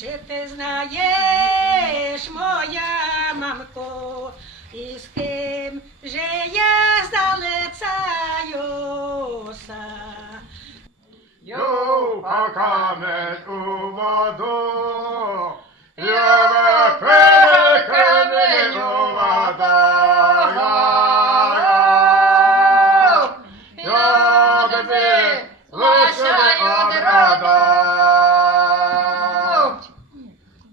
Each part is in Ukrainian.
Чи ти знаєш, моя мамко, і з ким же я здалецаюся? Юпав камінь у воду, я камінь у воду. Я тобі лише одраду.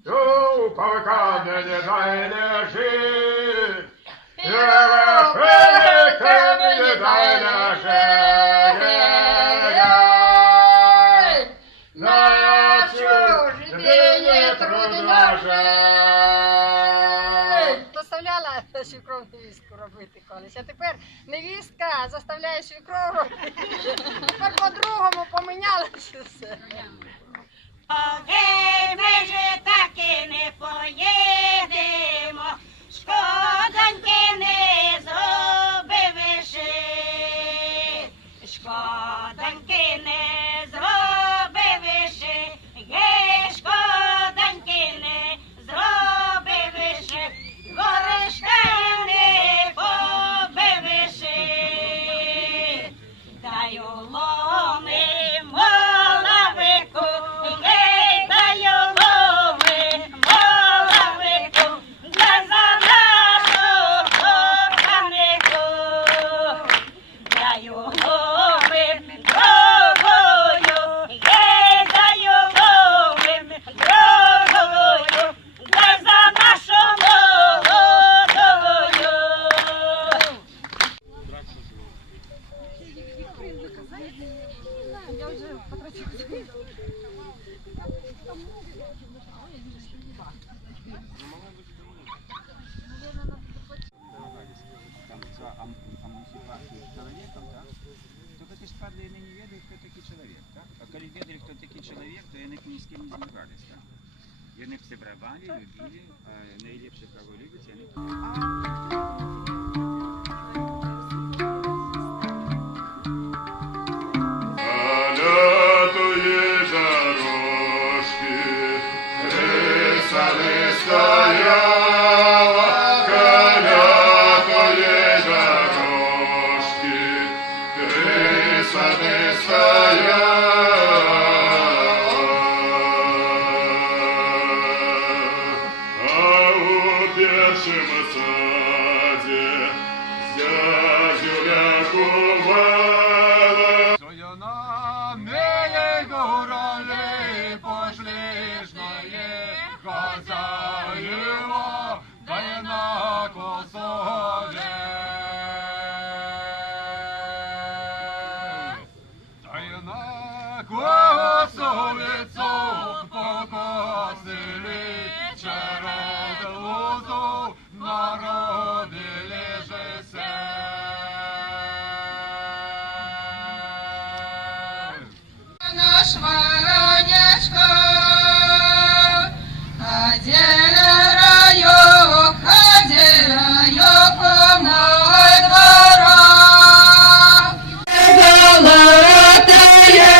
Юпав камінь, дай лежить, я камінь, дай лежить. Заставляла свекров невістку робити колись, а тепер невістка заставляє свекров робити. Тепер по-другому помінялося все. Гей, ми же таки не поїдемо, шкодоньки не зробили ши. Шкодоньки не зробили ши, гей, шкодоньки не зробили ши, горішка не побили ши. Дай уломи молавику, гей, дай уломи молавику, за нашу коханику. Дай уломи дорогою, гей, дай уломи дорогою, за нашу молодою. Я вже потрачу. Там за амусифацию с человеком, да? Только ты ж падли не ведают, кто такой человек, да? А коли ведали, кто такой человек, то они ни с кем не змагались, да? И они все брали, любили, а наилепше, кого любят, и они... Наш Воронячко, ходила по мой двора. Золотая,